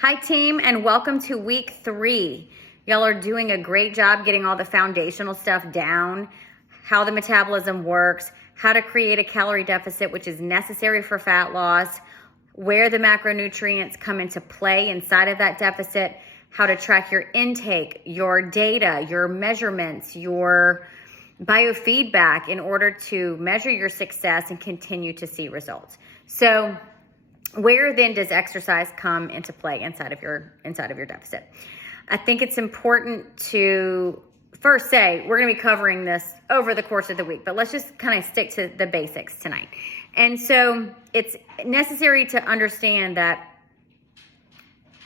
Hi team, and welcome to week 3. Y'all are doing a great job getting all the foundational stuff down, how the metabolism works, how to create a calorie deficit, which is necessary for fat loss, where the macronutrients come into play inside of that deficit, how to track your intake, your data, your measurements, your biofeedback in order to measure your success and continue to see results. So where then does exercise come into play inside of your deficit? I think it's important to first say we're going to be covering this over the course of the week, but let's just kind of stick to the basics tonight. And so it's necessary to understand that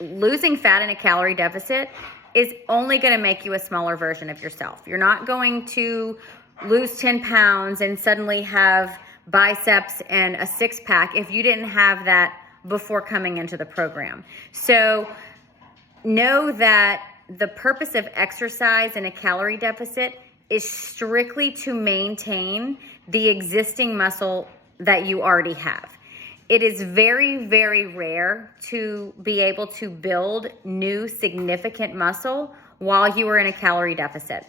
losing fat in a calorie deficit is only going to make you a smaller version of yourself. You're not going to lose 10 pounds and suddenly have biceps and a six-pack if you didn't have that before coming into the program. So know that the purpose of exercise in a calorie deficit is strictly to maintain the existing muscle that you already have. It is very, very rare to be able to build new significant muscle while you are in a calorie deficit.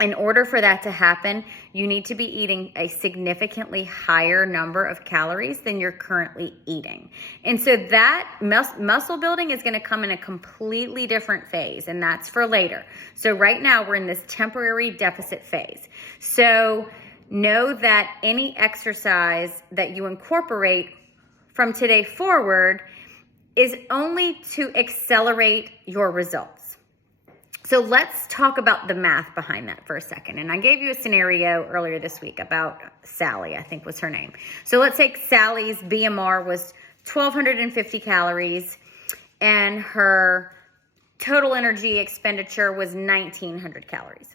In order for that to happen, you need to be eating a significantly higher number of calories than you're currently eating. And so that muscle building is going to come in a completely different phase, and that's for later. So right now we're in this temporary deficit phase. So know that any exercise that you incorporate from today forward is only to accelerate your results. So let's talk about the math behind that for a second. And I gave you a scenario earlier this week about Sally, I think was her name. So let's take Sally's BMR was 1,250 calories and her total energy expenditure was 1,900 calories.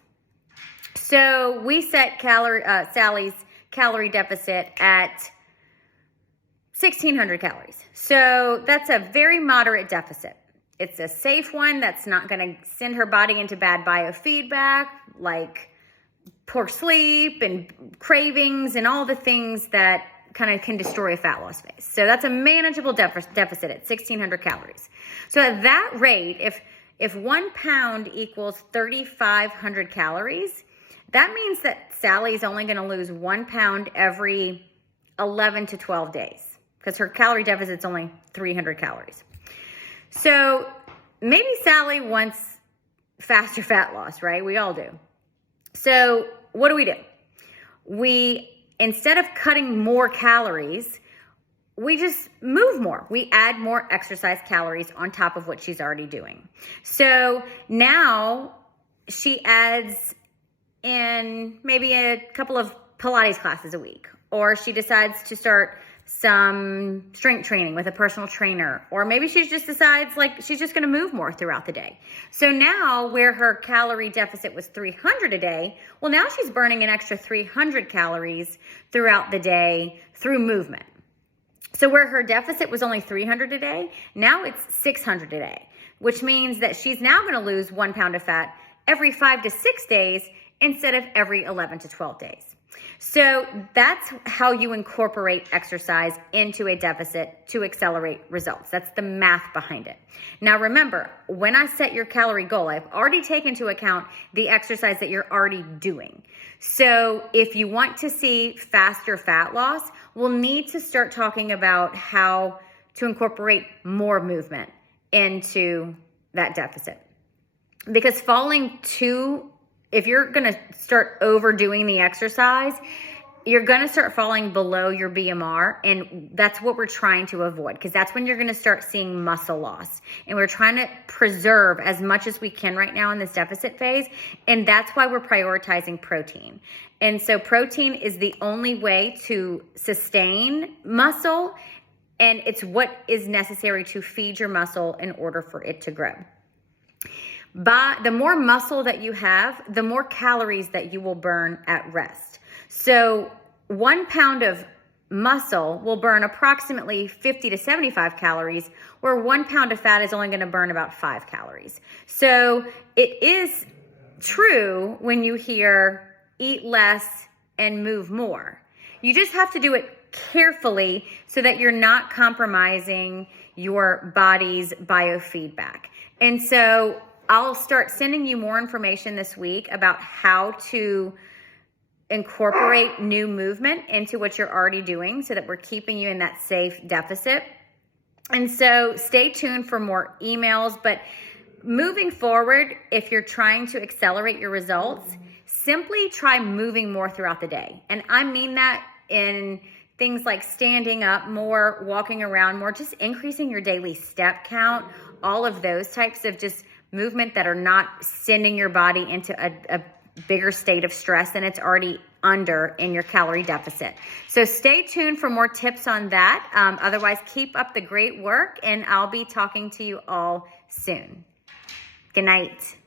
So we set Sally's calorie deficit at 1,600 calories. So that's a very moderate deficit. It's a safe one that's not going to send her body into bad biofeedback like poor sleep and cravings and all the things that kind of can destroy a fat loss phase. So that's a manageable deficit at 1,600 calories. So at that rate, if 1 pound equals 3,500 calories, that means that Sally's only going to lose 1 pound every 11 to 12 days because her calorie deficit's only 300 calories. So maybe Sally wants faster fat loss, right? We all do. So what do? We, instead of cutting more calories, we just move more. We add more exercise calories on top of what she's already doing. So now she adds in maybe a couple of Pilates classes a week, or she decides to start some strength training with a personal trainer, or maybe she just decides like she's just going to move more throughout the day. So now where her calorie deficit was 300 a day, well, now she's burning an extra 300 calories throughout the day through movement. So where her deficit was only 300 a day, now it's 600 a day, which means that she's now going to lose 1 pound of fat every 5 to 6 days instead of every 11 to 12 days. So that's how you incorporate exercise into a deficit to accelerate results. That's the math behind it. Now remember, when I set your calorie goal, I've already taken into account the exercise that you're already doing. So if you want to see faster fat loss, we'll need to start talking about how to incorporate more movement into that deficit. Because if you're going to start overdoing the exercise, you're going to start falling below your BMR. And that's what we're trying to avoid, because that's when you're going to start seeing muscle loss. And we're trying to preserve as much as we can right now in this deficit phase. And that's why we're prioritizing protein. And so protein is the only way to sustain muscle. And it's what is necessary to feed your muscle in order for it to grow. The more muscle that you have, the more calories that you will burn at rest. So 1 pound of muscle will burn approximately 50 to 75 calories, where 1 pound of fat is only going to burn about 5 calories. So it is true when you hear eat less and move more. You just have to do it carefully so that you're not compromising your body's biofeedback. And so I'll start sending you more information this week about how to incorporate new movement into what you're already doing so that we're keeping you in that safe deficit. And so stay tuned for more emails. But moving forward, if you're trying to accelerate your results, simply try moving more throughout the day. And I mean that in things like standing up more, walking around more, just increasing your daily step count, all of those types of just movement that are not sending your body into a bigger state of stress than it's already under in your calorie deficit. So stay tuned for more tips on that. Otherwise, keep up the great work, and I'll be talking to you all soon. Good night.